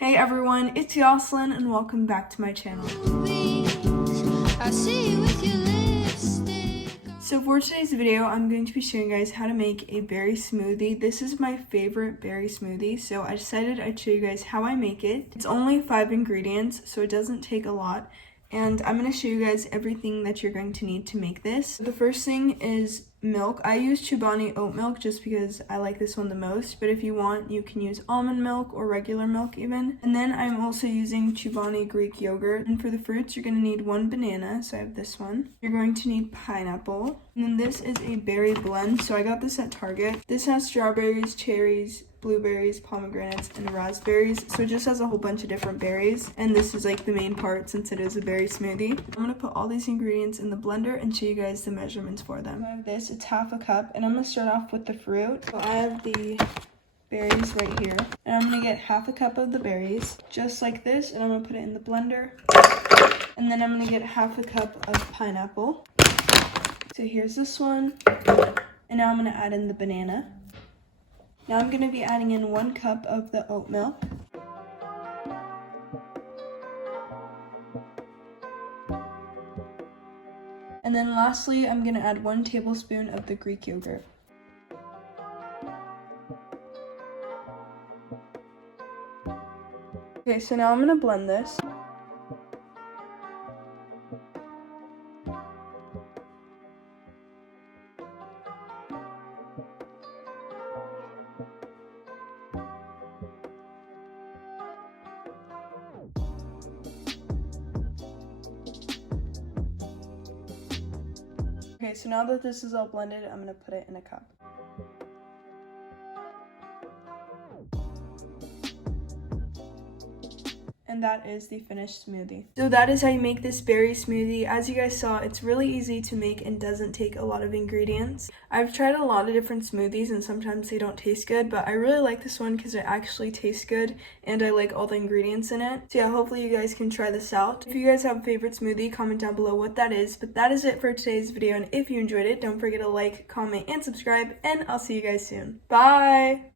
Hey everyone, it's Yoslin and welcome back to my channel. So for today's video, I'm going to be showing you guys how to make a berry smoothie. This is my favorite berry smoothie, so I decided I'd show you guys how I make it. It's only 5 ingredients, so it doesn't take a lot. And I'm going to show you guys everything that you're going to need to make this. The first thing is milk. I use Chobani oat milk just because I like this one the most, but if you want, you can use almond milk or regular milk even. And then I'm also using Chobani Greek yogurt. And for the fruits, you're going to need 1 banana, so I have this one. You're going to need pineapple. And then this is a berry blend, so I got this at Target. This has strawberries, cherries, blueberries, pomegranates, and raspberries, so it just has a whole bunch of different berries, and this is like the main part since it is a berry smoothie. I'm gonna put all these ingredients in the blender and show you guys the measurements for them. I have this, it's half a cup, and I'm gonna start off with the fruit. So I have the berries right here, and I'm gonna get half a cup of the berries, just like this, and I'm gonna put it in the blender, and then I'm gonna get half a cup of pineapple. So here's this one, and now I'm gonna add in the banana. Now I'm going to be adding in 1 cup of the oat milk. And then lastly, I'm going to add 1 tablespoon of the Greek yogurt. Okay, so now I'm going to blend this. Okay, so now that this is all blended, I'm going to put it in a cup. And that is the finished smoothie. So that is how you make this berry smoothie. As you guys saw, it's really easy to make and doesn't take a lot of ingredients. I've tried a lot of different smoothies and sometimes they don't taste good, but I really like this one because it actually tastes good and I like all the ingredients in it. So yeah, hopefully you guys can try this out. If you guys have a favorite smoothie, comment down below what that is. But that is it for today's video, and if you enjoyed it, don't forget to like, comment, and subscribe, and I'll see you guys soon. Bye!